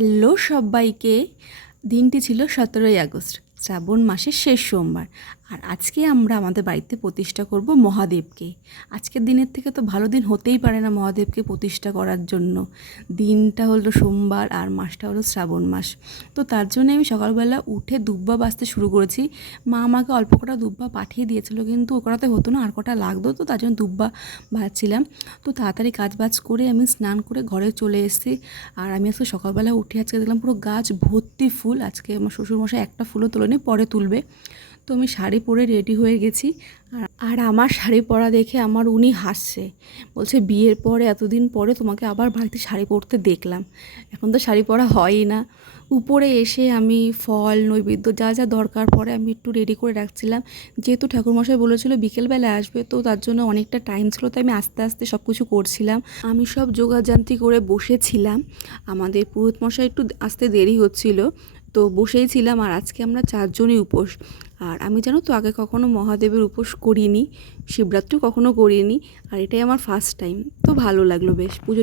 Hello সবাইকে। দিনটি ছিল 17ই আগস্ট, শ্রাবণ মাসের শেষ সোমবার। আর আজকে আমরা আমাদের বাড়িতে প্রতিষ্ঠা করব মহাদেবকে। আজকের দিনের থেকে তো ভালো দিন হতেই পারে না মহাদেবকে প্রতিষ্ঠা করার জন্য। দিনটা হলো সোমবার আর মাসটা হলো শ্রাবণ মাস। তো তার জন্য আমি সকালবেলা উঠে দুব্বা বাজতে শুরু করেছি। মা আমাকে অল্প কটা দুব্বা পাঠিয়ে দিয়েছিল, কিন্তু ও কটাতে হতো না, আর কটা লাগতো, তো তার জন্য দুব্বা ভাজছিলাম। তো তাড়াতাড়ি কাজ বাজ করে আমি স্নান করে ঘরে চলে এসেছি। আর আমি আজকে সকালবেলা উঠে আজকে দেখলাম পুরো গাছ ভর্তি ফুল। আজকে আমার শ্বশুরমশাই একটা ফুলও তোলেনি, পরে তুলবে। তো আমি শাড়ি পরে রেডি হয়ে গেছি। আর আমার শাড়ি পরা দেখে আমার উনি হাসছে, বলছে বিয়ের পরে এতদিন পরে তোমাকে আবার বাড়িতে শাড়ি পরতে দেখলাম। এখন তো শাড়ি পরা হয়ই না। উপরে এসে আমি ফল নৈবেদ্য যা যা দরকার পড়ে আমি একটু রেডি করে রাখছিলাম, যেহেতু ঠাকুরমশাই বলেছিল বিকেলবেলা আসবে, তো তার জন্য অনেকটা টাইম ছিল, তাই আমি আস্তে আস্তে সব কিছু করছিলাম। আমি সব যোগাযান্ত্রী করে বসেছিলাম। আমাদের পুরোহিতমশাই একটু আসতে দেরি হচ্ছিল, তো বসেই ছিলাম। আর আজকে আমরা 4 জনই উপোস। আর আমি জানো তো আগে কখনো মহাদেবের উপোস করিনি, শিবরাত্রিও কখনো করিনি, আর এটাই আমার ফার্স্ট টাইম। তো ভালো লাগলো বেশ পুজো।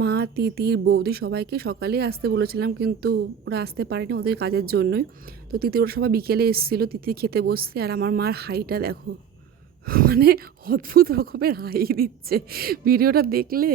মা, তিতির, বৌদি সবাইকে সকালেই আসতে বলেছিলাম, কিন্তু ওরা আসতে পারেনি ওদের কাজের জন্যই। তো তিতি ওরা সবাই বিকেলে এসেছিলো, তিতি খেতে বসছে। আর আমার মার হাইটা দেখো, মানে অদ্ভুত রকমের হাই দিচ্ছে ভিডিওটা দেখলে।